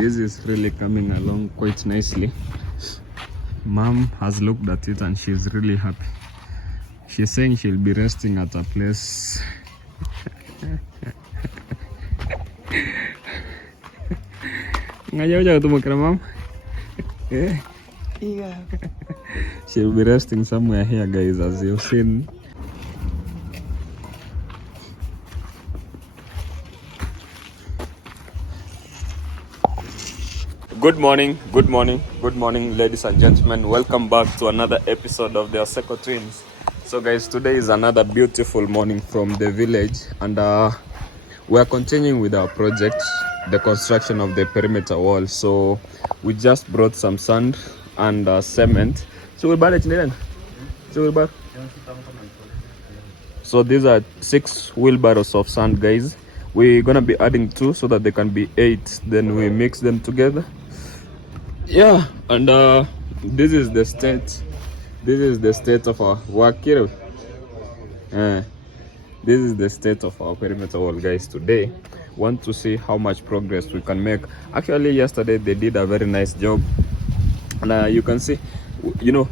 this is really coming along quite nicely. Mom has looked at it and she's really happy. She's saying she'll be resting at a place. Mom? Yeah. She'll be resting somewhere here, guys, as you've seen. Good morning, ladies and gentlemen. Welcome back to another episode of the Oseko Twins. So guys, today is another beautiful morning from the village, and we are continuing with our project, the construction of the perimeter wall. So we just brought some sand and cement. So these are 6 wheelbarrows of sand, guys. We're gonna be adding 2 so that they can be 8. Then we mix them together. Yeah, and this is the state. This is the state of our work here. This is the state of our perimeter wall, guys. Today, want to see how much progress we can make. Actually, yesterday they did a very nice job, and you can see, you know,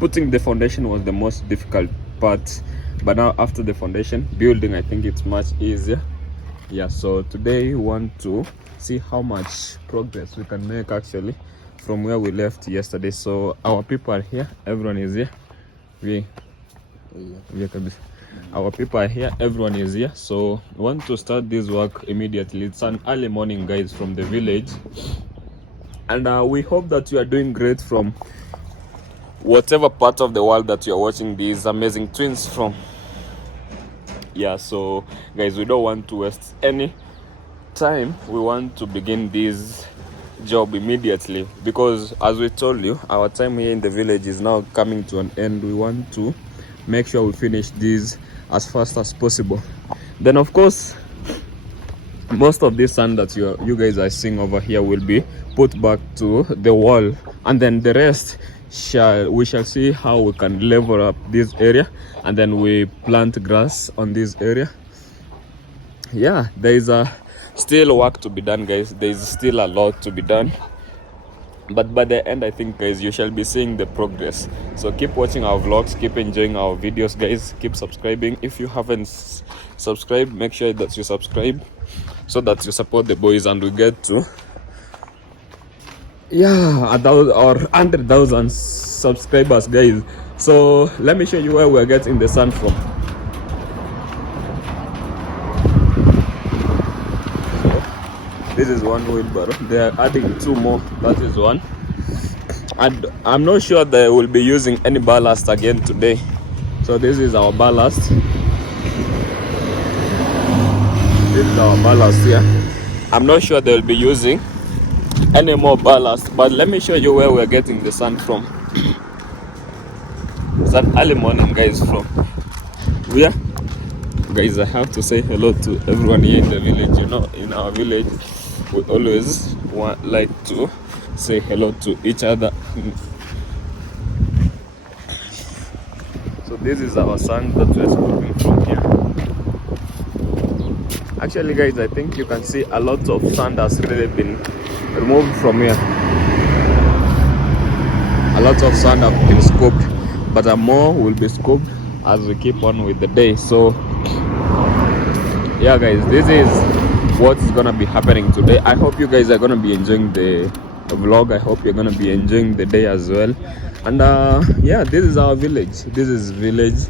putting the foundation was the most difficult part. But now, after the foundation, building, I think it's much easier. Yeah. So today, we want to see how much progress we can make actually from where we left yesterday. So our people are here, everyone is here. Our people are here, everyone is here. So we want to start this work immediately. It's an early morning, guys, from the village, and we hope that you are doing great from whatever part of the world that you're watching these amazing twins from. Yeah, so guys, we don't want to waste any time. We want to begin this job immediately, because as we told you, our time here in the village is now coming to an end. We want to make sure we finish this as fast as possible. Then of course, most of this sand that you guys are seeing over here will be put back to the wall, and then the rest we shall see how we can level up this area, and then we plant grass on this area. Yeah, there is still work to be done, guys. There is still a lot to be done, but by the end, I think, guys, you shall be seeing the progress. So keep watching our vlogs, keep enjoying our videos, guys. Keep subscribing. If you haven't subscribed, make sure that you subscribe so that you support the boys and we get to 1,000 or 100,000 subscribers, guys. So let me show you where we're getting the sand from. This is one wheelbarrow. They are adding 2 more. That is one. And I'm not sure they will be using any ballast again today. So this is our ballast. This is our ballast here. I'm not sure they'll be using any more ballast, but let me show you where we're getting the sand from. It's an early morning, guys, from where? Guys, I have to say hello to everyone here in the village. You know, in our village, we always like to say hello to each other. So this is our sand that we're scooping from here. Actually, guys, I think you can see a lot of sand has really been removed from here. A lot of sand have been scooped, but more will be scooped as we keep on with the day. So yeah, guys, this is what is gonna be happening today. I hope you guys are gonna be enjoying the vlog. I hope you're gonna be enjoying the day as well. And yeah, this is our village. This is village.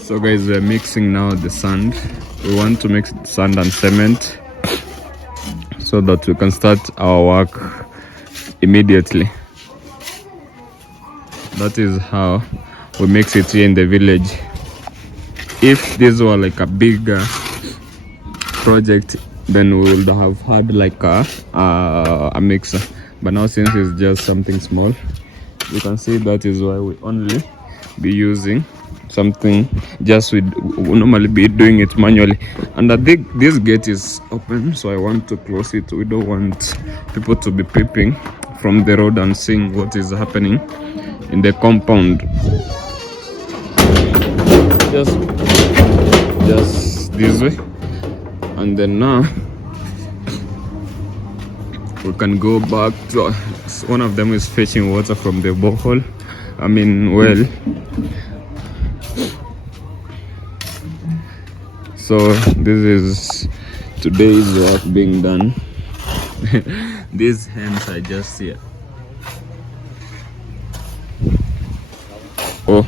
So guys, we're mixing now the sand. We want to mix sand and cement so that we can start our work immediately. That is how we mix it here in the village. If this were like a bigger project, then we would have had like a mixer. But now, since it's just something small, you can see that is why we only be using something. Just we normally be doing it manually, and I think this gate is open, so I want to close it. We don't want people to be peeping from the road and seeing what is happening in the compound. Just this way, and then now we can go back to one of them is fetching water from the borehole, well. So this is today's work being done. These hens are just here. Oh,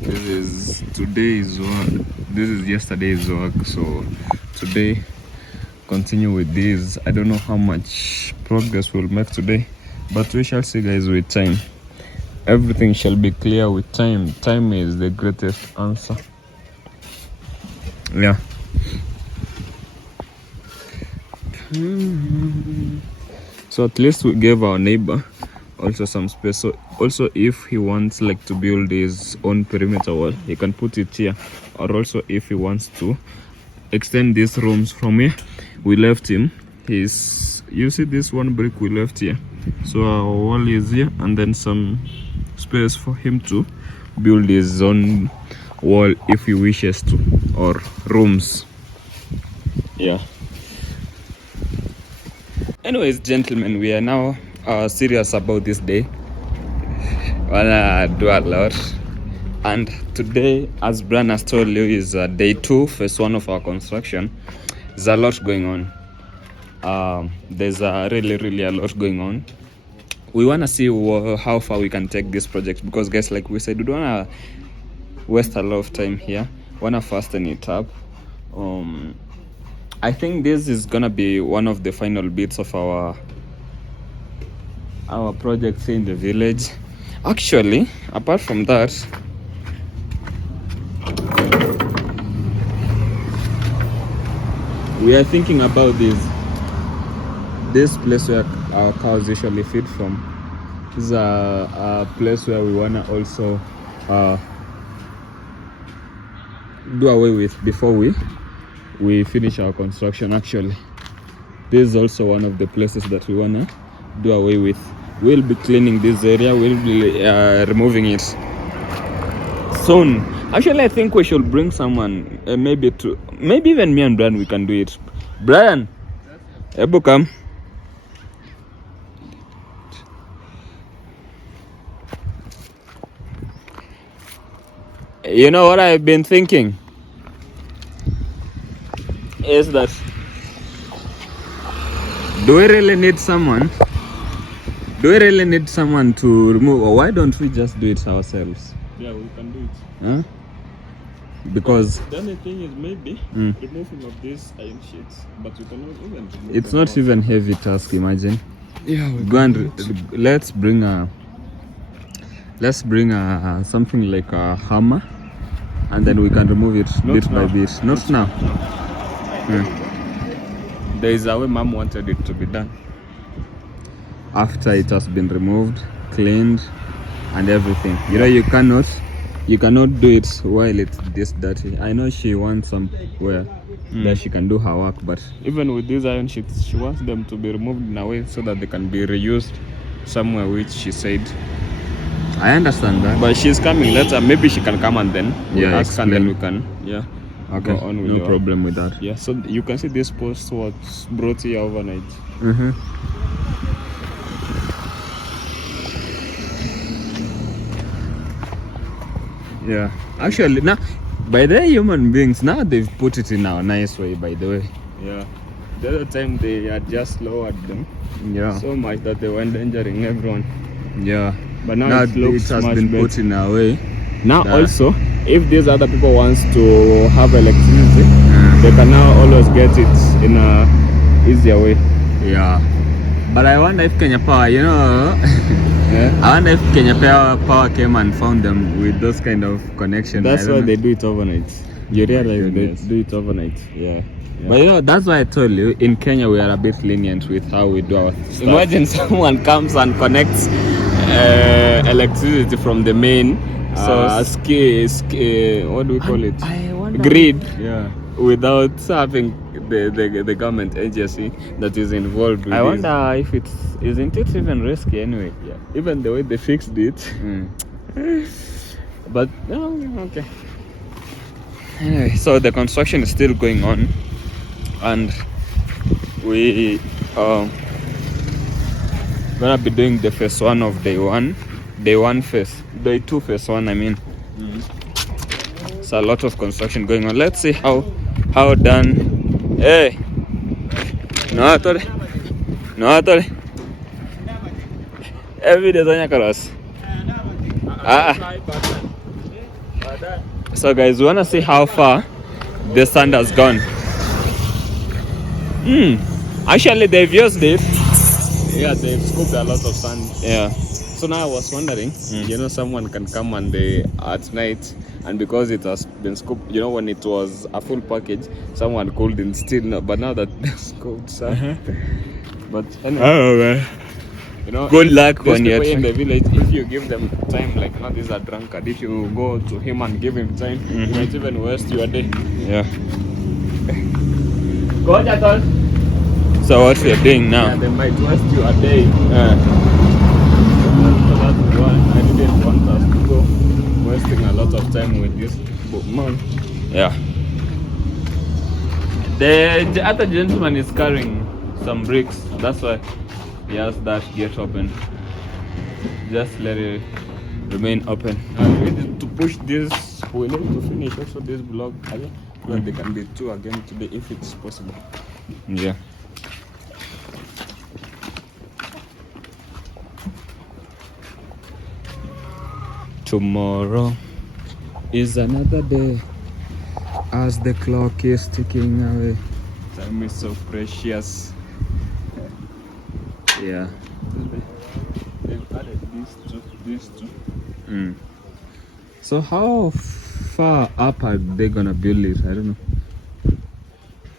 this is today's work. This is yesterday's work, so today continue with this. I don't know how much progress we'll make today, but we shall see, guys, with time. Everything shall be clear with time. Time is the greatest answer. Yeah. So at least we gave our neighbor also some space. So also if he wants like to build his own perimeter wall, he can put it here. Or also if he wants to extend these rooms from here, we left him his, you see this one brick we left here, so our wall is here, and then some space for him to build his own wall if he wishes to, or rooms. Yeah. Anyways, gentlemen, we are now serious about this day. Wanna do a lot, and today, as Brian has told you, is day 2, phase 1 of our construction. There's a lot going on. There's really a lot going on. We want to see how far we can take this project, because guys, like we said, we don't want to waste a lot of time here. We want to fasten it up. I think this is gonna be one of the final bits of our project here in the village. Actually, apart from that, we are thinking about this place where our cows usually feed from. This is a place where we wanna also do away with before we finish our construction. Actually, this is also one of the places that we wanna do away with. We'll be cleaning this area. We'll be removing it soon. Actually, I think we should bring someone, maybe even me and Brian, we can do it. Brian, Ebu, come. You know what I've been thinking is that, do we really need someone to remove, or why don't we just do it ourselves? Yeah, we can do it. Huh? Because the only thing is maybe removing of these iron sheets, but we cannot even remove it's not even heavy task. Imagine. Yeah, go and let's bring something like a hammer, and then we can remove it bit by bit. Not now. There is a way Mom wanted it to be done. After it has been removed, cleaned, and everything. You know, you cannot do it while it's this dirty. I know she wants somewhere that she can do her work, but even with these iron sheets, she wants them to be removed in a way so that they can be reused somewhere, which she said. I understand that, but she's coming later. Maybe she can come and then ask, and then we can go on with no problem with that. Yeah, so you can see this post was brought here overnight. Yeah, actually, now by the human beings, now they've put it in a nice way, by the way. Yeah, the other time they had just lowered them so much that they were endangering everyone. Yeah, but now it has been put in a way. Now also, if these other people wants to have electricity, they can now always get it in a easier way. Yeah, but I wonder if Kenya Power, I wonder if Kenya Power came and found them with those kind of connections. That's why they do it overnight. You realize Goodness. they do it overnight. Yeah. But you know, that's why I told you, in Kenya we are a bit lenient with how we do our stuff. Imagine someone comes and connects electricity from the main source, what do we call it? I wonder. Grid. Yeah. Without having the government agency that is involved with I this. wonder if isn't it even risky anyway? Yeah. Even the way they fixed it. But no, okay. Anyway, so the construction is still going on, and we gonna be doing the phase 1 of day 1, day 2 phase 1. I mean, it's a lot of construction going on. Let's see how done. Hey, no, every day Zanya Karas. So guys, we wanna see how far the sand has gone. Actually, they've used it. Yeah, they've scooped a lot of sand. Yeah. So now I was wondering, you know, someone can come and at night, and because it has been scooped, you know, when it was a full package, someone couldn't steal. But now that they've scooped sand, but anyway, Oh man. you know, Good luck when you're in the village. If you give them time, like now these are drunkard. If you go to him and give him time, you might even waste your day. Yeah. Go on, So what we're doing now? yeah, they might waste you a day. So that's why I didn't want us to go wasting a lot of time with this man. Yeah. The other gentleman is carrying some bricks. That's why he has that gate open. Just let it remain open. And we need to push this. We need to finish also this vlog again, so that they can be 2 again today if it's possible. Yeah. Tomorrow is another day as the clock is ticking away. Time is so precious. Yeah. They've added these two. So how far up are they gonna build it? I don't know.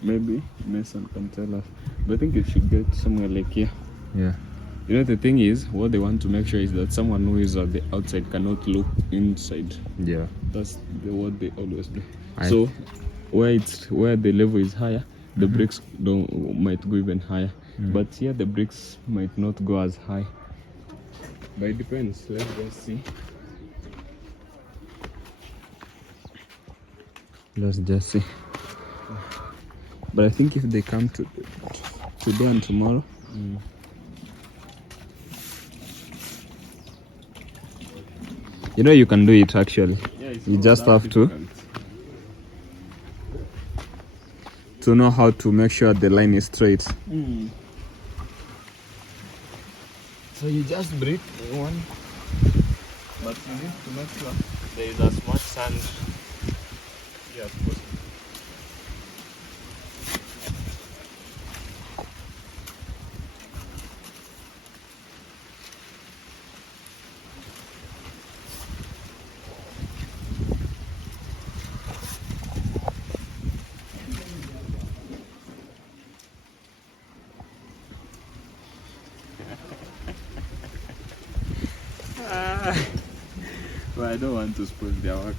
Maybe Mason can tell us. But I think it should get somewhere like here. Yeah. You know, the thing is, what they want to make sure is that someone who is at the outside cannot look inside. Yeah. That's what they always do. I- So where the level is higher, the bricks might go even higher. But here the bricks might not go as high. But it depends. Let's just see. Let's just see. But I think if they come today and tomorrow, you know, you can do it actually. Yeah, it's You not just that have difficult. to know how to make sure the line is straight. So you just break one, but you need to make sure there is as much sand here as possible. But I don't want to spoil their work.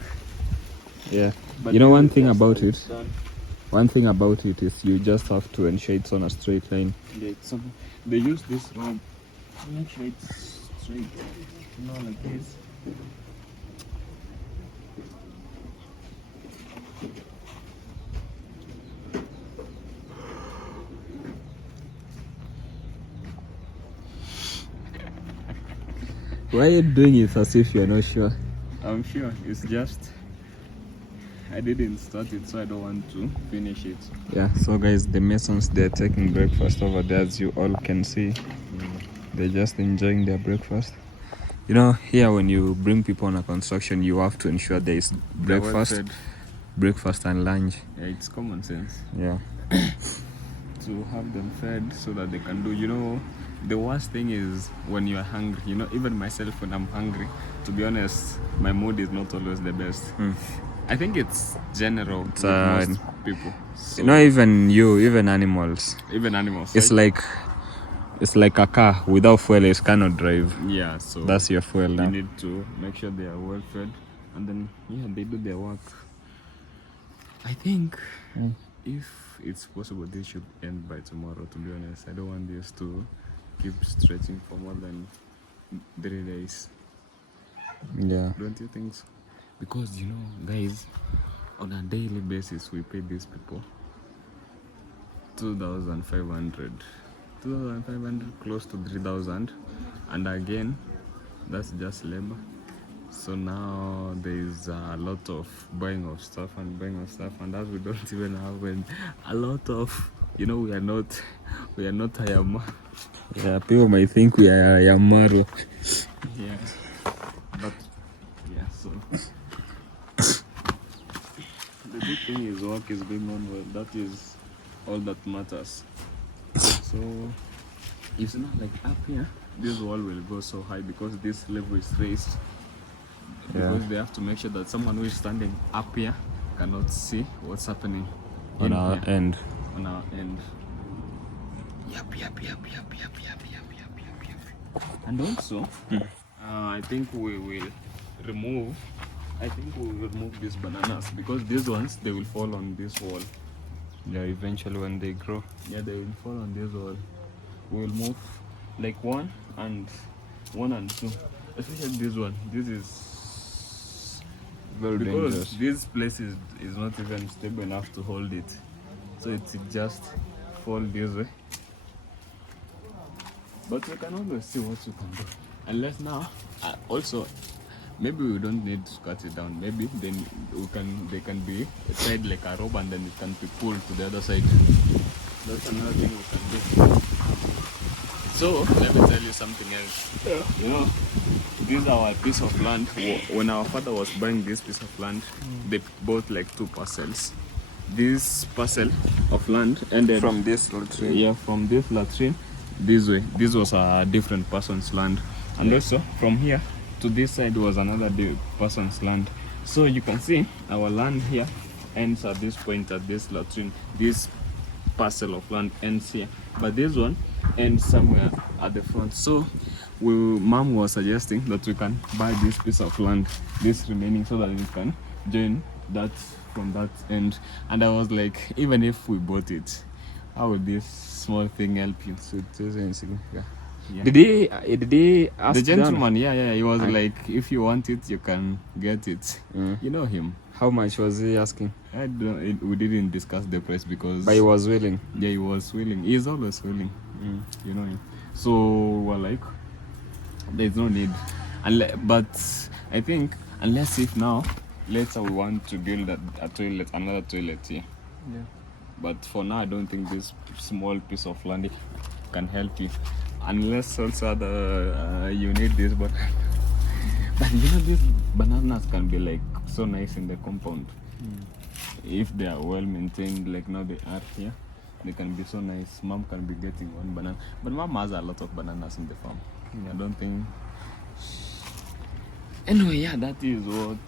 Yeah. But You know, this one is thing just about how it. it's done. One thing about it is you just have to ensure it's on a straight line. Yeah, they use this rope to make sure it's straight. Not like this. Why are you doing it as if you're not sure? I'm sure it's just I didn't start it, so I don't want to finish it. Yeah, so guys, the masons, they're taking breakfast over there, as you all can see. They're just enjoying their breakfast. You know, here when you bring people on a construction, you have to ensure there is They're well breakfast, fed. breakfast and lunch. Yeah, it's common sense Yeah. to have them fed so that they can do. You know, the worst thing is when you are hungry. You know, even myself when I'm hungry, to be honest, my mood is not always the best. I think it's general It's, with most people. So not even you, even animals. even animals. It's right? like a car without fuel, it cannot drive. Yeah, so That's your fuel you now. need to make sure they are well fed, and then they do their work. I think if it's possible, this should end by tomorrow. To be honest, I don't want this to keep stretching for more than 3 days. Yeah. Don't you think so? Because guys, on a daily basis, we pay these people 2,500, close to 3,000, and again, that's just labor. So now there is a lot of buying of stuff, and as we don't even have a lot of, we are not Ayama. Yeah, people might think we are Yamaru. Yeah, but yeah, so the good thing is work is going on well. That is all that matters. So it's not like up here, this wall will go so high because this level is raised. Because they have to make sure that someone who is standing up here cannot see what's happening On our end. On our end. Yep. And also, I think we will remove these bananas because these ones, they will fall on this wall. Yeah, eventually when they grow. Yeah, they will fall on this wall. We will move like one and two. Especially this one. This is Very dangerous. This place is not even stable enough to hold it. So it just fall this way. But we can always see what we can do. Unless now, also, maybe we don't need to cut it down. Maybe then they can be tied like a rope and then it can be pulled to the other side. That's another thing we can do. So let me tell you something else. Yeah. This is our piece of land. When our father was buying this piece of land, they bought like 2 parcels. This parcel of land ended From this latrine. Yeah, from this latrine this way. This was a different person's land, and also from here to this side was another person's land. So you can see our land here ends at this point at this latrine. This parcel of land ends here, but this one ends somewhere at the front. So mom was suggesting that we can buy this piece of land, this remaining, so that we can join that from that end. And I was like, even if we bought it, how would this small thing help you? So it is insignificant. Yeah. Did he ask The gentleman, he was like, if you want it, you can get it. You know him. How much was he asking? We didn't discuss the price because... But he was willing. Yeah, he was willing. He's always willing. You know him. So we're like, there's no need. But I think, unless if now, later we want to build another toilet here. Yeah. But for now, I don't think this small piece of land can help you. Unless also you need this banana. But these bananas can be like so nice in the compound. If they are well maintained, like now they are here, they can be so nice. Mom can be getting 1 banana. But mom has a lot of bananas in the farm. I don't think... Anyway, that is what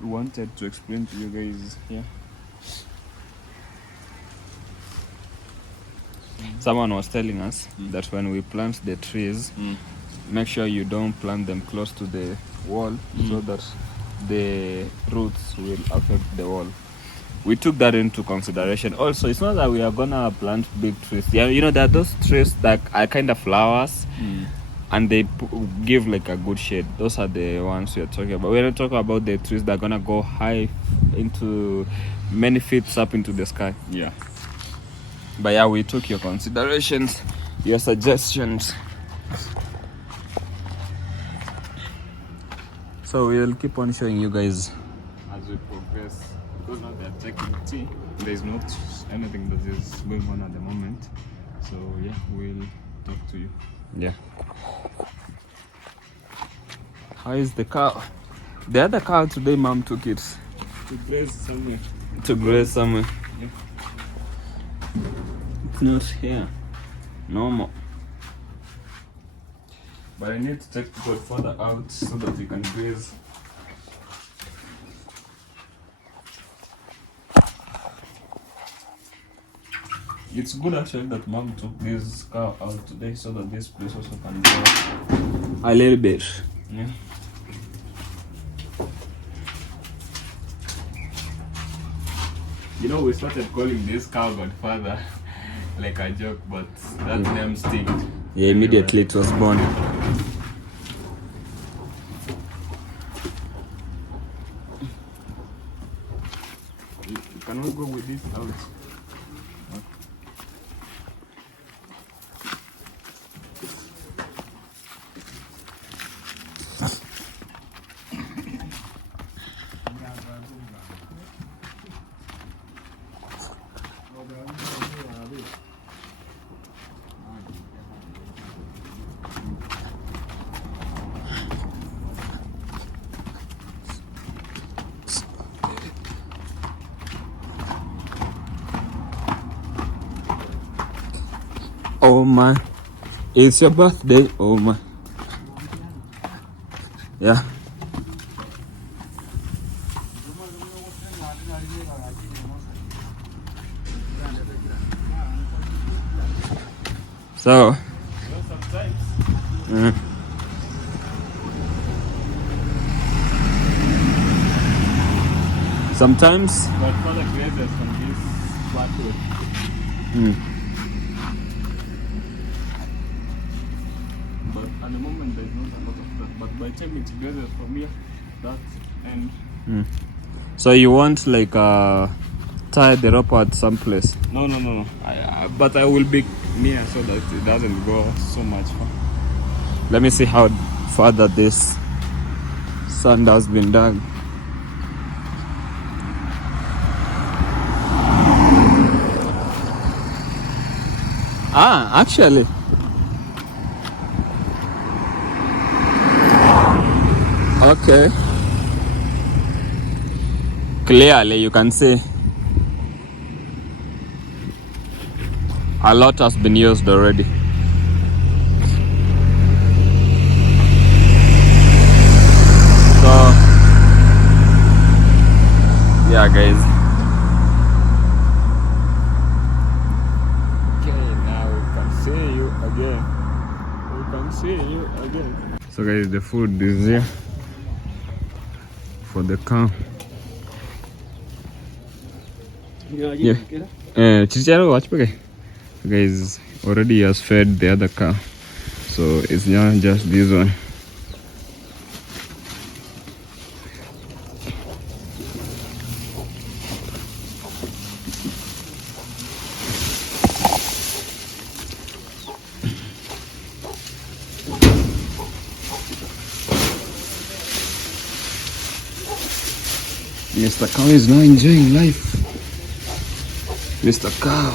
we wanted to explain to you guys here. Someone was telling us that when we plant the trees, make sure you don't plant them close to the wall so that the roots will affect the wall. We took that into consideration. Also, it's not that we are gonna plant big trees. Yeah, there are those trees that are kind of flowers and they give like a good shade. Those are the ones we are talking about. We're not talking about the trees that are gonna go high into many feet up into the sky. Yeah. But we took your considerations, your suggestions. So we'll keep on showing you guys as we progress. Because now they're taking tea, there's not anything that is going on at the moment. So we'll talk to you. Yeah. How is the cow? The other cow today, mom took it to graze somewhere. Yeah. It's not here. No more. But I need to take people further out so that you can graze. It's good actually that mom took this cow out today so that this place also can grow A little bit. yeah. You know, we started calling this cow Godfather like a joke, but that name sticked. Yeah, immediately it was born. Can we go with this out? Oh my, it's your birthday. Oh my. Yeah. So, Sometimes. sometimes. Godfather grazes on this flat road. But at the moment there's not a lot of that. But by the time it grazes from here, that and So you want like tie the rope at some place. no. But I will be near so that it doesn't go so much far. Let me see how far that this sand has been dug. Ah, actually. Okay. Clearly, you can see a lot has been used already. So, yeah, guys. Okay, now we can see you again. We can see you again. So, guys, the food is here for the cow. Yeah. Chicharo, watch okay. Guys, already has fed the other cow, so it's not just this one. Mr. Cow is now enjoying life. Mr. Cow.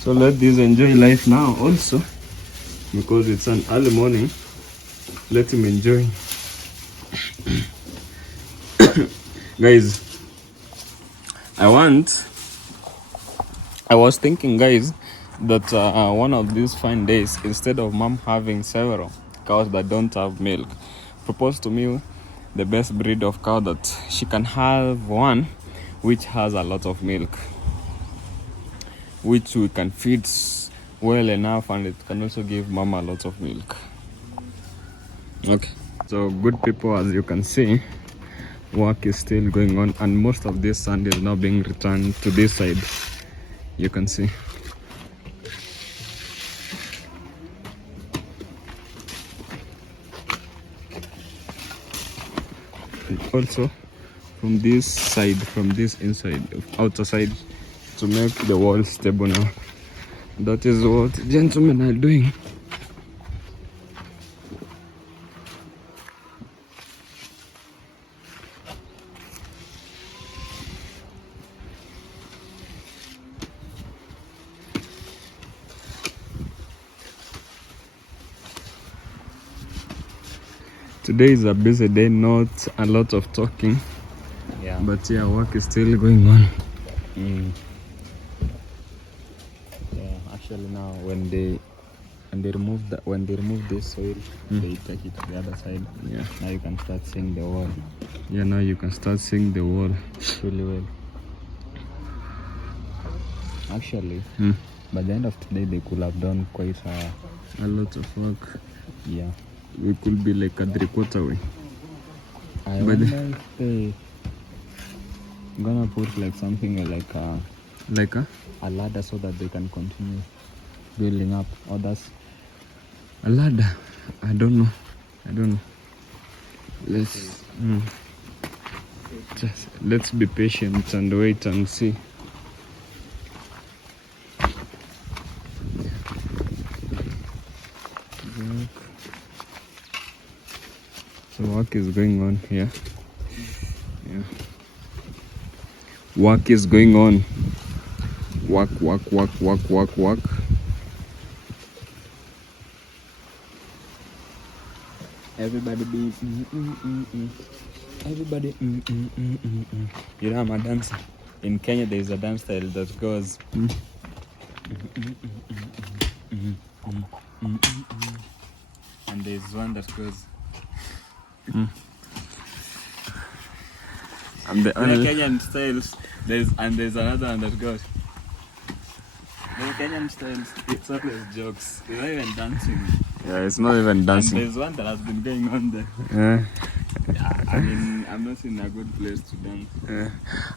So let this enjoy life now also, because it's an early morning. Let him enjoy. Guys, I was thinking, guys, that one of these fine days, instead of mom having several cows that don't have milk, propose to me the best breed of cow that she can have one which has a lot of milk, which we can feed well enough, and it can also give mama a lot of milk. Okay, so good people, as you can see, work is still going on, and most of this sand is now being returned to this side. You can see. And also from this side, from this inside, outer side, to make the wall stable now. That is what gentlemen are doing. Today is a busy day, not a lot of talking. Yeah. But yeah, work is still going on. Yeah, actually now when they and they remove that. When they remove this soil, they take it to the other side. Yeah. Now you can start seeing the wall. Yeah, now you can start seeing the wall Really well. Actually, by the end of today, they could have done quite a lot of work. yeah. We could be like a 3/4 way. I But wonder if they gonna put like something like a ladder so that they can continue building up others. a ladder. I don't know. Let's be patient and wait and see. So work is going on here. Yeah. Work is going on. Work. Everybody be everybody You know, I'm a dancer. In Kenya, there is a dance style that goes and there is one that goes I'm the there are only. Kenyan styles. There's another one that goes. The Kenyan styles, it's always jokes. It's not even dancing. Yeah, it's not even dancing. And there's one that has been going on there. Yeah. I mean, I'm not in a good place to dance. Yeah.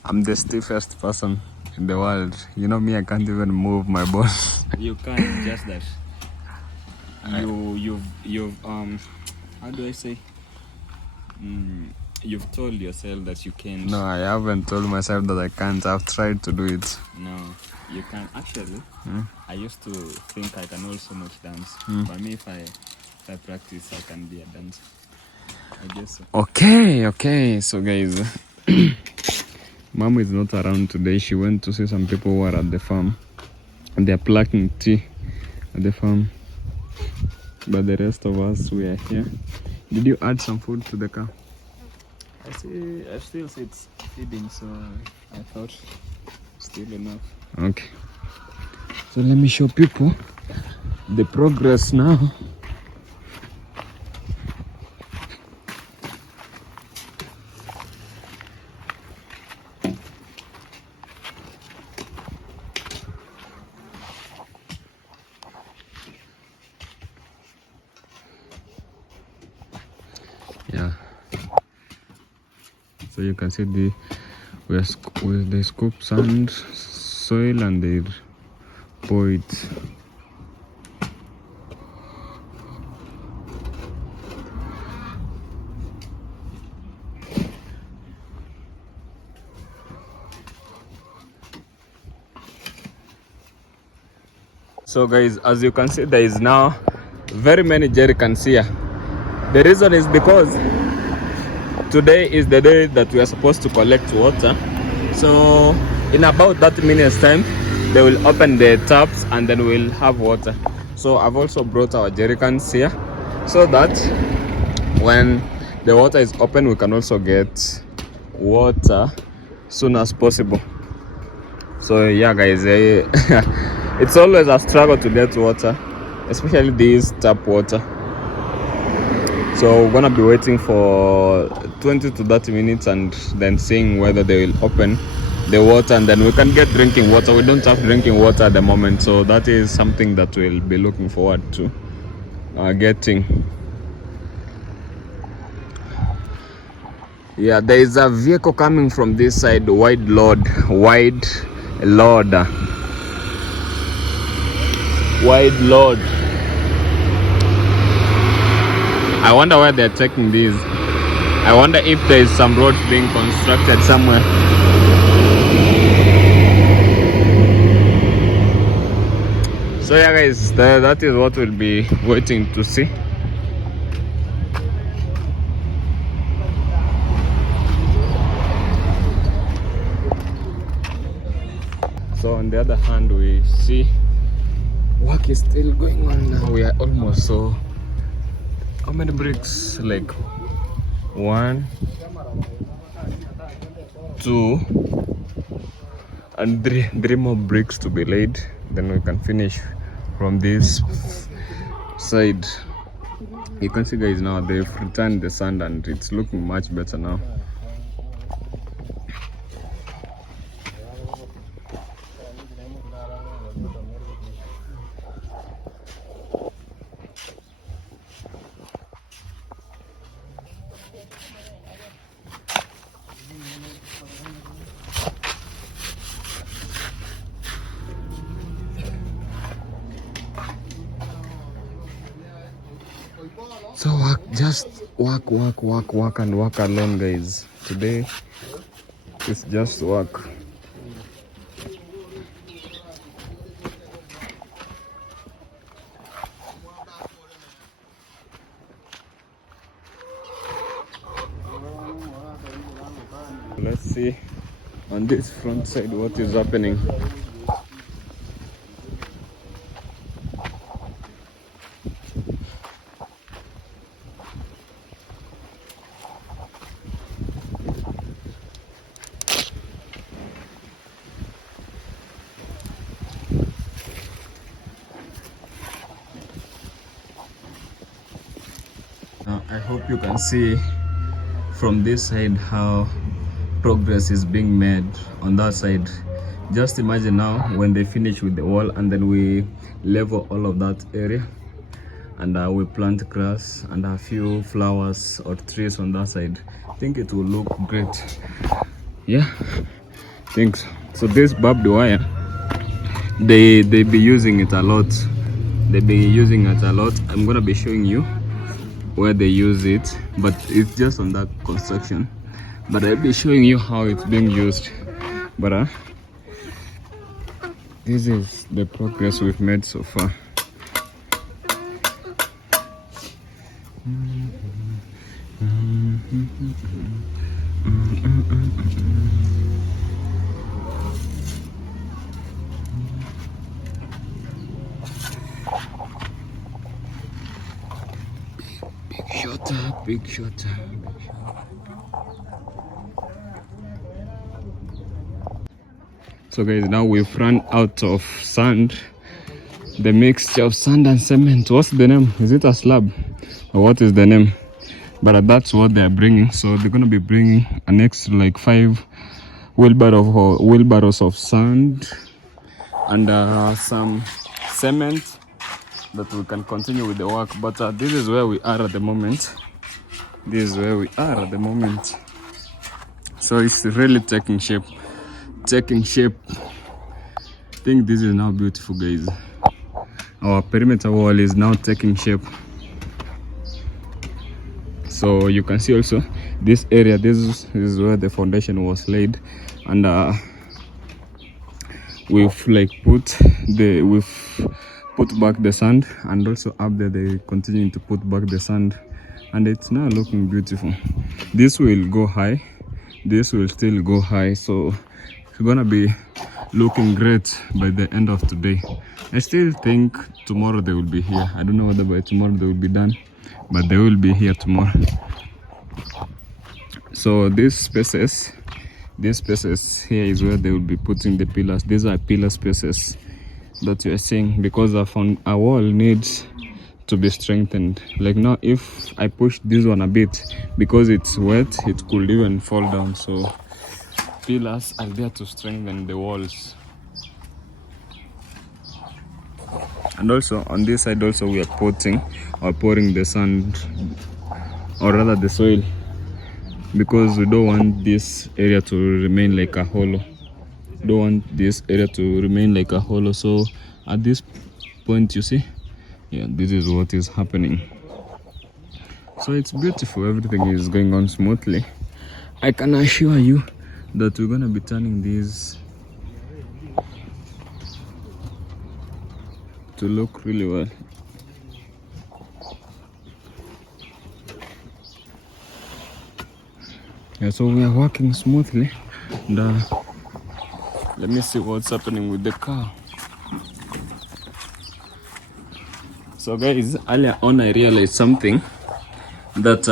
I'm the stiffest person in the world. You know me, I can't even move my body. You can't, just that. You've how do I say? You've told yourself that you can't. No, I haven't told myself that I can't. I've tried to do it. No, you can't. Actually, I used to think I can also not dance. But me, if I practice, I can be a dancer. I guess so. Okay. So guys, Mom is not around today. She went to see some people who are at the farm. And they're plucking tea at the farm. But the rest of us, we are here. Did you add some food to the cow? I still see it's feeding, so I thought still enough. Okay. So let me show people the progress now. Yeah. So you can see they scoop sand, soil, and they pour it. So guys, as you can see, there is now very many jerrycans here. The reason is because today is the day that we are supposed to collect water. So in about 30 minutes time, they will open the taps and then we'll have water. So I've also brought our jerrycans here so that when the water is open, we can also get water soon as possible. So yeah guys, it's always a struggle to get water, especially this tap water. So we're gonna be waiting for 20 to 30 minutes and then seeing whether they will open the water and then we can get drinking water. We don't have drinking water at the moment, so that is something that we'll be looking forward to getting. Yeah, there is a vehicle coming from this side, wide load. I wonder where they're taking these. I wonder if there is some road being constructed somewhere. So yeah guys, that is what we'll be waiting to see. So on the other hand, we see work is still going on now. We are almost, so how many bricks? Like 1, 2 and 3 more bricks to be laid, then we can finish from this side. You can see guys, now they've returned the sand and it's looking much better now. So just work and work alone guys. Today it's just work. Let's see on this front side what is happening. Now I hope you can see from this side how progress is being made on that side. Just imagine now when they finish with the wall and then we level all of that area and we plant grass and a few flowers or trees on that side. I think it will look great. Yeah, thanks. So this barbed wire, they be using it a lot. I'm gonna be showing you where they use it, but it's just on that construction. But I'll be showing you how it's being used. But this is the progress we've made so far. Big shot. So guys, now we've run out of sand. The mixture of sand and cement. What's the name? Is it a slab? Or what is the name? But that's what they're bringing. So they're gonna be bringing an extra like 5 wheelbarrows of sand and some cement that we can continue with the work. But this is where we are at the moment. So it's really taking shape. I think this is now beautiful guys. Our perimeter wall is now taking shape. So you can see also this area, this is where the foundation was laid, and we've put back the sand, and also up there they continue to put back the sand, and it's now looking beautiful. This will go high, this will still go high, so it's gonna be looking great by the end of today. I still think tomorrow they will be here. I don't know whether by tomorrow they will be done, but they will be here tomorrow. So these spaces here is where they will be putting the pillars. These are pillar spaces that you are seeing, because a wall needs to be strengthened. Like now, if I push this one a bit, because it's wet, it could even fall down. So pillars are there to strengthen the walls. And also on this side also we are pouring the sand, or rather the soil, because we don't want this area to remain like a hollow. So at this point, you see, yeah, this is what is happening. So it's beautiful, everything is going on smoothly. I can assure you that we're gonna be turning these to look really well. Yeah, so we are working smoothly, and let me see what's happening with the car. So guys, earlier on I realized something, that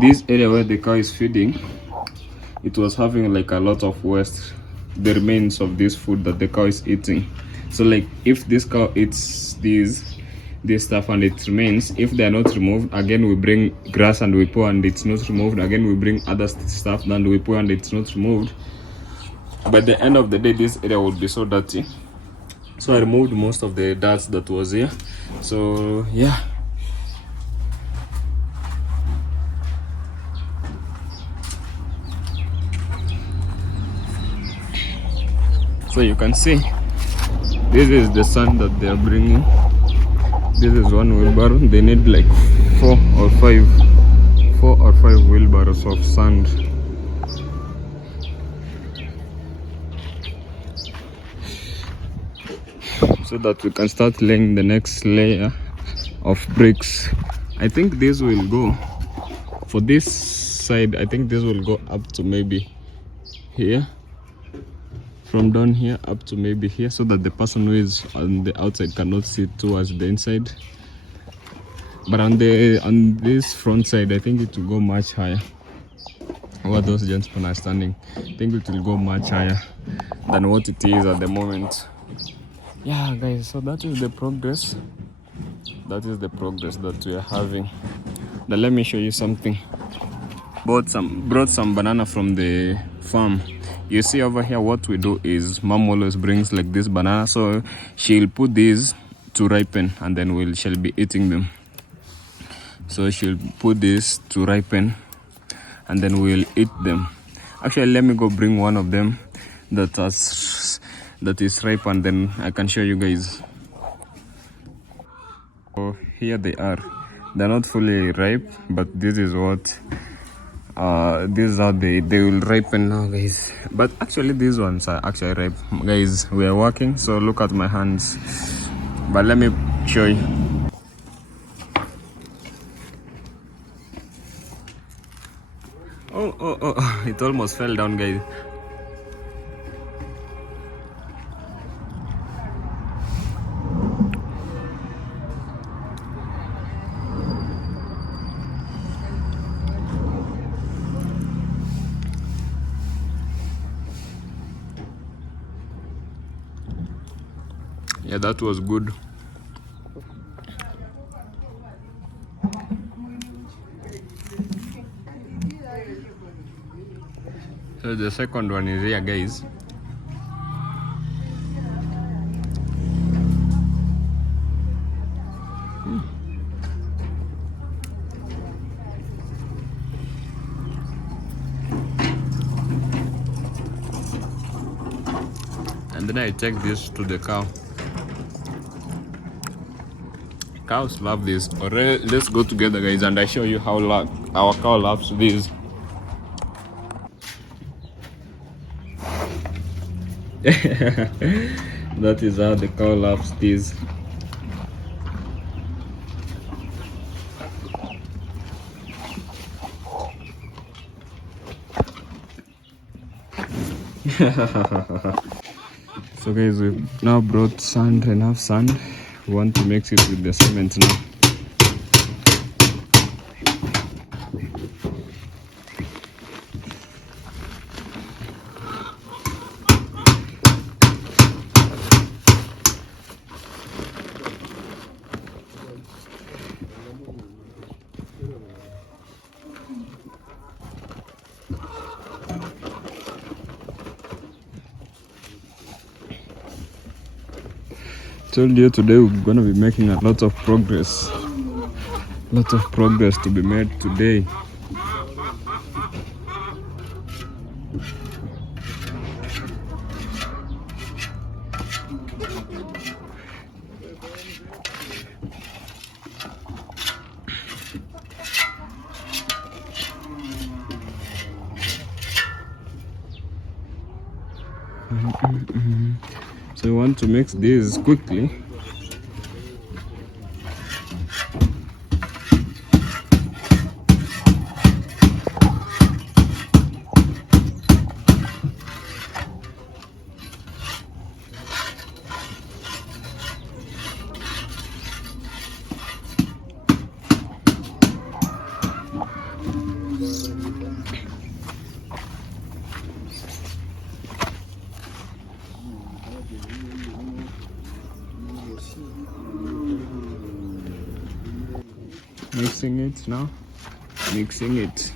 this area where the cow is feeding, it was having like a lot of waste, the remains of this food that the cow is eating. So like if this cow eats this, this stuff and it remains. If they are not removed, again we bring grass and we pour and it's not removed. Again we bring other stuff and we pour and it's not removed. By the end of the day, this area would be so dirty. So I removed most of the dirt that was here. So yeah. So you can see, this is the sand that they are bringing. This is one wheelbarrow. They need like 4 or 5 wheelbarrows of sand. So that we can start laying the next layer of bricks. I think this will go for this side. I think this will go up to maybe here, from down here up to maybe here, so that the person who is on the outside cannot see towards the inside. But on this front side, I think it will go much higher. Where those gentlemen are standing, I think it will go much higher than what it is at the moment. Yeah, guys, so that is the progress. That is the progress that we are having. Now let me show you something. Brought some banana from the farm. You see over here, what we do is mom always brings like this banana, so she'll put these to ripen and then she'll be eating them. So she'll put this to ripen and then we'll eat them. Actually, let me go bring one of them that is ripe and then I can show you guys. So here they are. They're not fully ripe, but this is what these are. They will ripen now, guys. But actually these ones are actually ripe, guys. We are working, so look at my hands. But let me show you. Oh, it almost fell down, guys. Yeah, that was good. So the second one is here, guys. And then I take this to the cow. Cows love this. Alright, let's go together, guys, and I show you how our cow loves this. That is how the cow loves this. So guys, we've now brought enough sand. We want to mix it with the cement now. Told you today we're gonna be making a lot of progress. Lot of progress to be made today. So we want to mix this quickly. Mixing it now. Mixing it.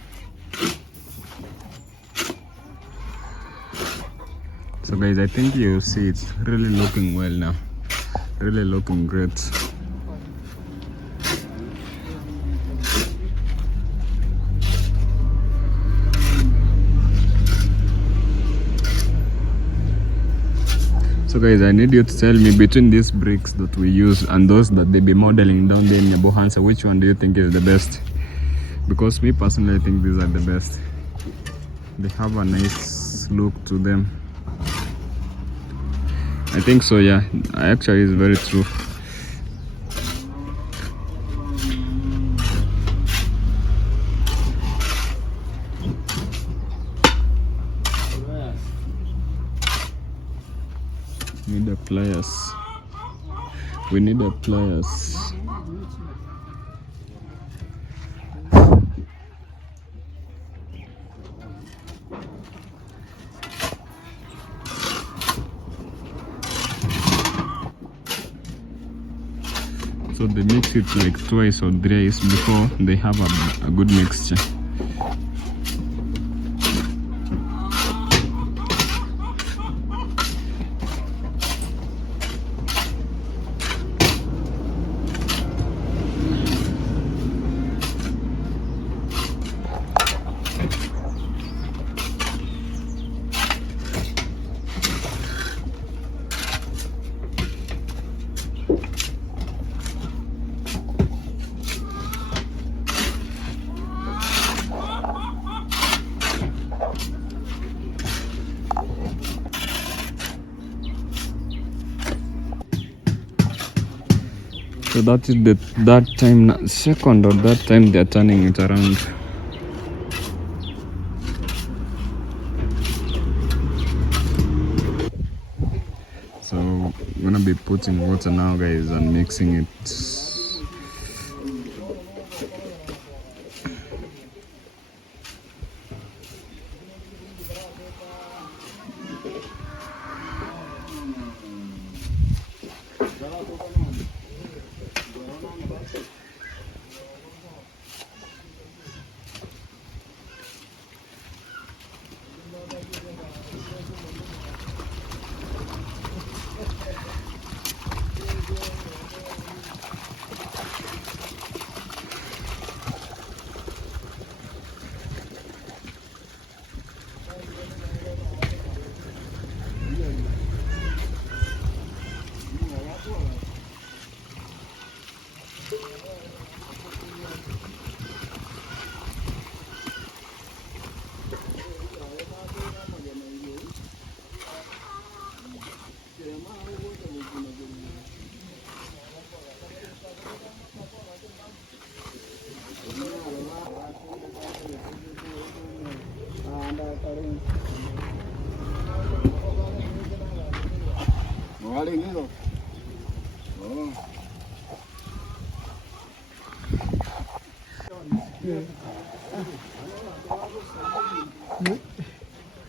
So guys, I think you see it's really looking well now. Really looking great. So guys, I need you to tell me between these bricks that we use and those that they be modeling down there in Nyabohansa, which one do you think is the best? Because me personally, I think these are the best. They have a nice look to them. I think so, yeah. Actually, it's very true. Need the pliers. We need the pliers. So they mix it like twice or thrice before they have a good mixture. So that is that time, second or that time they're turning it around. So I'm gonna be putting water now, guys, and mixing it.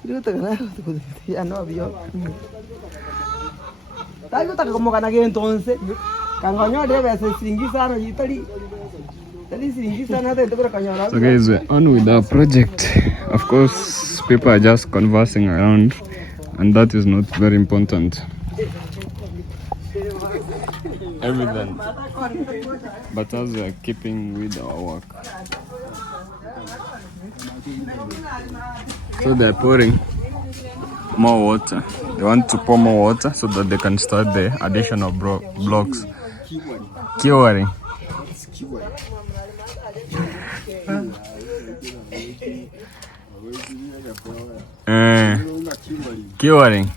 Itu tengah tu ano avión. Tayo taka como kana que entonces kangonyo debe se singi sana yitali. Tali singi sana te tebra kanyo. So guys, we're on with our project. Of course, people are just conversing around, and that is not very important. Evident. But as we are keeping with our work. So they're pouring more water. They want to pour more water so that they can start the additional blocks. Curing. Curing.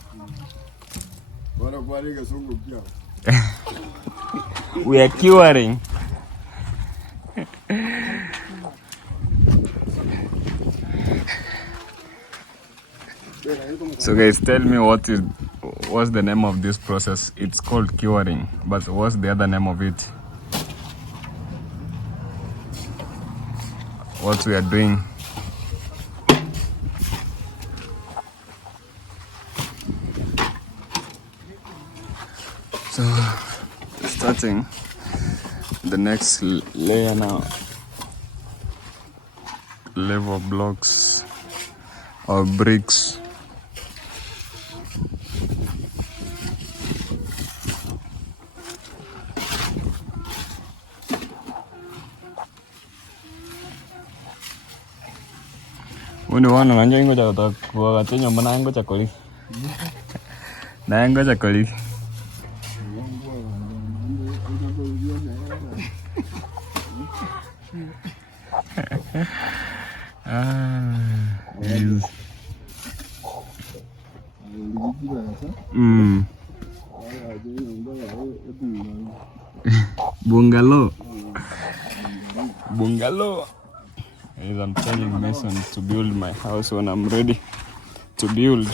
We are curing. So guys, tell me what's the name of this process? It's called curing, but what's the other name of it? What we are doing? So starting the the next layer now. Level blocks or bricks. Wani wana nanja ingo chakata kwa katenyo mana ingo chakoli. Na ingo chakoli. Bungalow. Bungalow. As I'm telling Mason to build my house when I'm ready to build.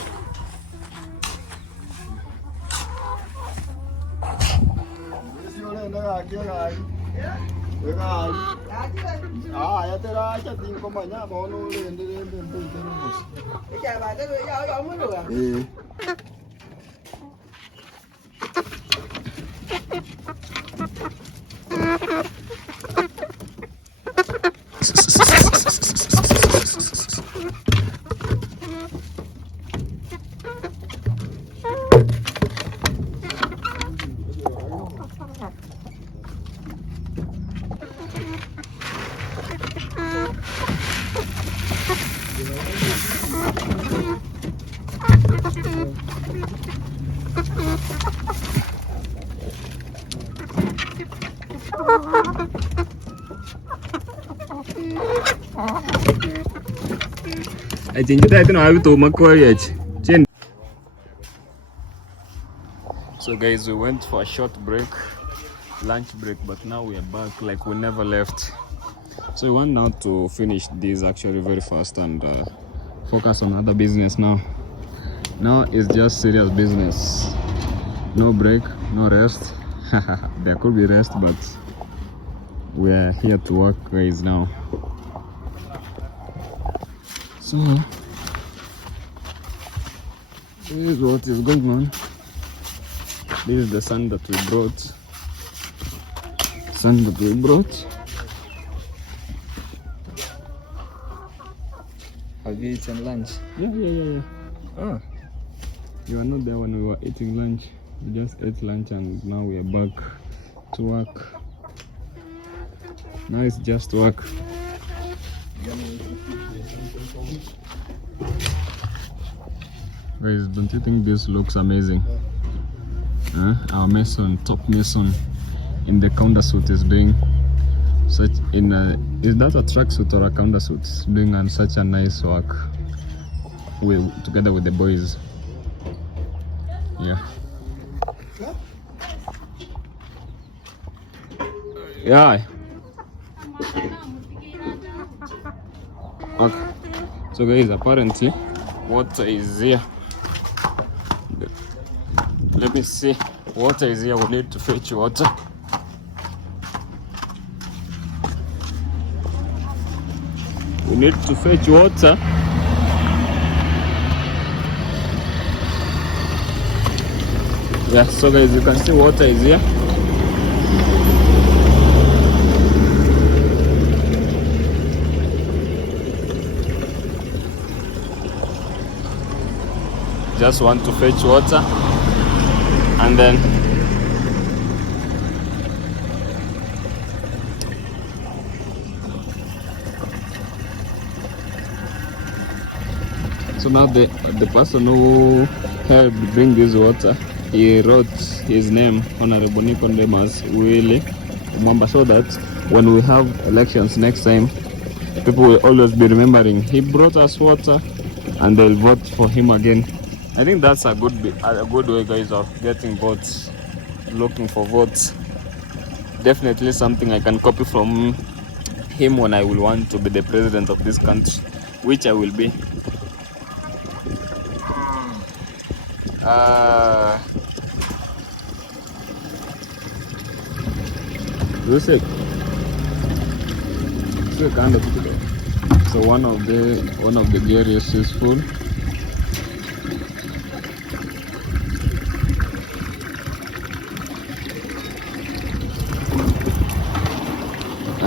I think that I have to make it. So guys, we went for a short break, lunch break, but now we are back like we never left. So we want now to finish this actually very fast and focus on other business now. Now it's just serious business. No break, no rest. There could be rest, but we are here to work guys now. So this is what is going on. This is the sun that we brought. Have you eaten lunch? Yeah. Oh. You were not there when we were eating lunch. We just ate lunch and now we are back to work. Now it's just work. Guys, don't you think this looks amazing? Our mason, top mason in the counter suit is doing such in a, is that a tracksuit or a counter suit? Doing on such a nice work together with the boys. Yeah. Okay. So guys, apparently water is here. Let me see. Water is here. We need to fetch water. We need to fetch water. Yeah, so guys, you can see water is here. Just want to fetch water and then so now the person who helped bring this water, he wrote his name, Honorable Nicodemus Willie Mwamba, so that when we have elections next time, people will always be remembering he brought us water and they'll vote for him again. I think that's a good way, guys, of getting votes, looking for votes. Definitely something I can copy from him when I will want to be the president of this country, which I will be. So one of the gears is full.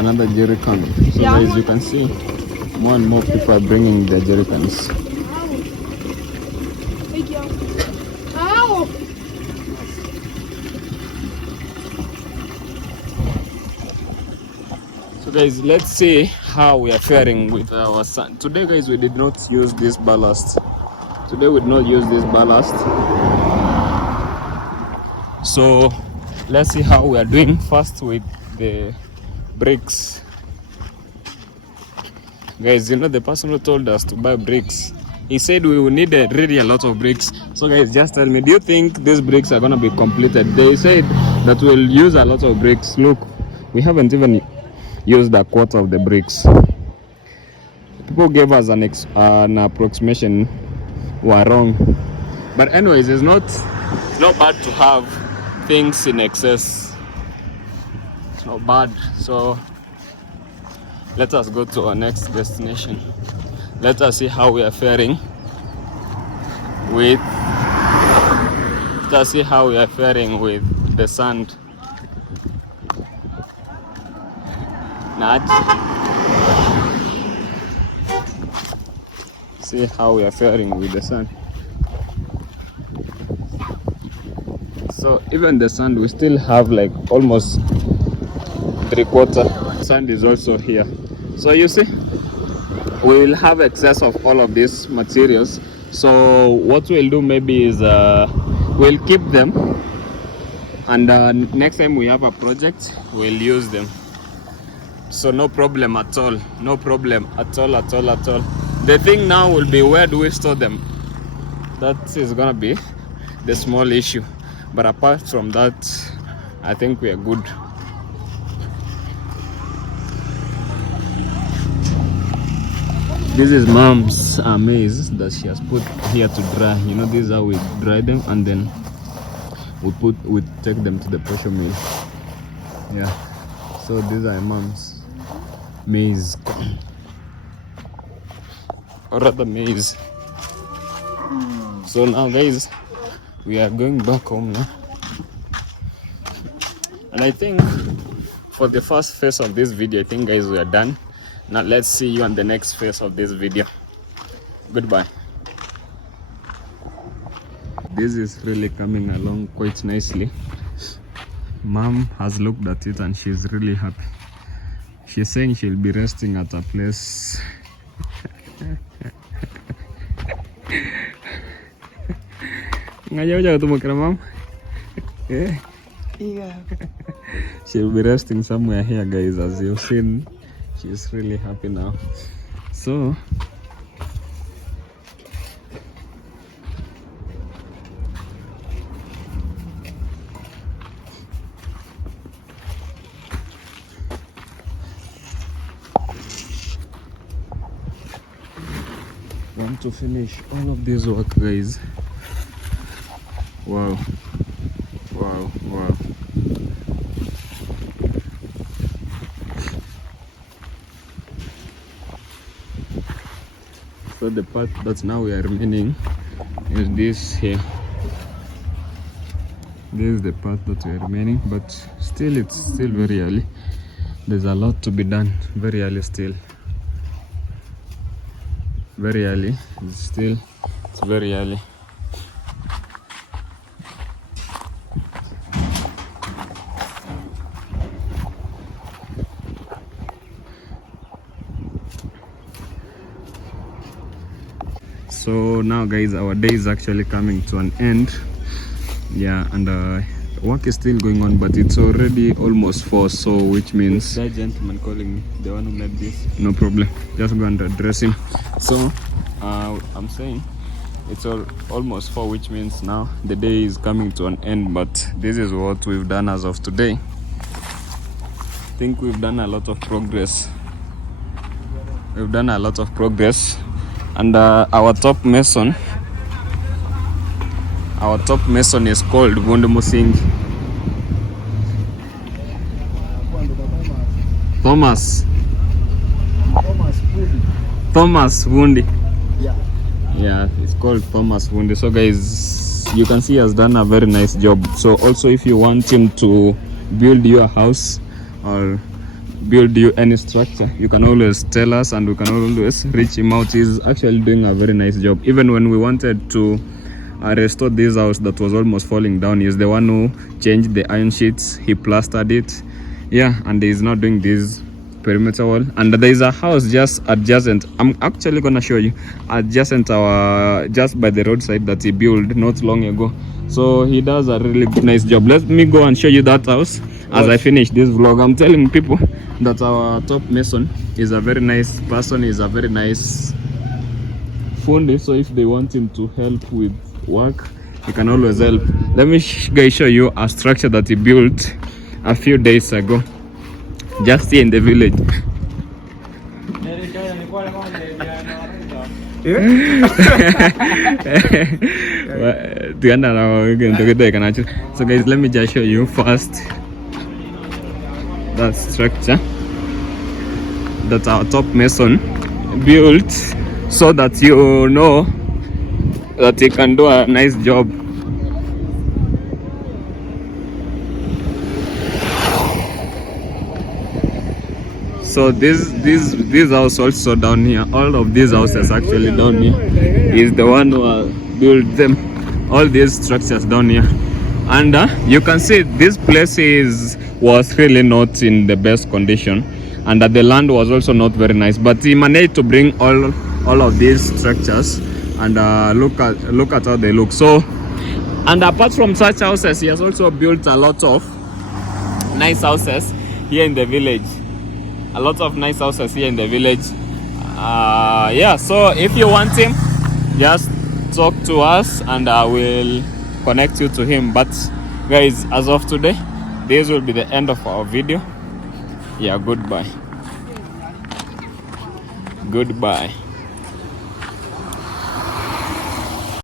another jerrycan. So guys, you can see more and more people are bringing their jerrycans. So guys, let's see how we are faring with our sand. Today guys, we did not use this ballast. Today we did not use this ballast. So let's see how we are doing first with the bricks. Guys, you know, the person who told us to buy bricks, he said we will need really a lot of bricks. So guys, just tell me, do you think these bricks are gonna be completed? They said that we'll use a lot of bricks. Look, we haven't even used a quarter of the bricks. People gave us an approximation. Were wrong. But anyways, it's not bad to have things in excess. It's not bad. So let us go to our next destination. Let us see how we are faring with the sand. Not see how we are faring with the sand. So even the sand, we still have like almost 3/4. Sand is also here. So you see, we will have excess of all of these materials. So what we'll do maybe is we'll keep them, and next time we have a project, we'll use them. So no problem at all. No problem at all. The thing now will be, where do we store them? That is gonna be the small issue. But apart from that, I think we are good. This is mom's maize that she has put here to dry. You know, this is how we dry them, and then we take them to the pressure mill. Yeah. So these are mom's maize, or rather maize. So now guys, we are going back home now, and I think for the first phase of this video, I think guys, we are done. Now let's see you on the next phase of this video. Goodbye. This is really coming along quite nicely. Mom has looked at it and she's really happy. She's saying she'll be resting at a place. Mom? Yeah. She'll be resting somewhere here, guys. As you've seen, she's really happy now. So want to finish all of this work, guys. Wow. So the part that now we are remaining is this here. This is the part that we are remaining, but still it's still very early. There's a lot to be done. Very early still. Very early. It's very early. So now guys, our day is actually coming to an end. Yeah, and work is still going on, but it's already almost 4, so which means that gentleman calling me, the one who made this. No problem, just go and address him. So I'm saying it's almost 4, which means now the day is coming to an end. But this is what we've done as of today. I think we've done a lot of progress. And our top mason is called Vundi Musingi. Thomas Vundi. Yeah, it's called Thomas Vundi. So guys, you can see he has done a very nice job. So also, if you want him to build your house or build you any structure, you can always tell us and we can always reach him out. He's actually doing a very nice job. Even when we wanted to restore this house that was almost falling down, he's the one who changed the iron sheets, he plastered it, yeah, and he's not doing this perimeter wall. And there is a house just adjacent, I'm actually gonna show you, adjacent our, just by the roadside, that he built not long ago. So he does a really nice job. Let me go and show you that house as I finish this vlog. I'm telling people that our top mason is a very nice person, is a very nice fundi, so if they want him to help with work, he can always help. Let me guys show you a structure that he built a few days ago, just here in the village. So guys, let me just show you first that structure that our top mason built, so that you know that he can do a nice job. So this house also down here, all of these houses actually down here, is the one who built them, all these structures down here. And you can see this place was really not in the best condition, and that the land was also not very nice, but he managed to bring all of these structures and look at how they look. So, and apart from such houses, he has also built a lot of nice houses here in the village. A lot of nice houses here in the village. Yeah, so if you want him, just talk to us and I will connect you to him. But guys, as of today, this will be the end of our video. Yeah, goodbye.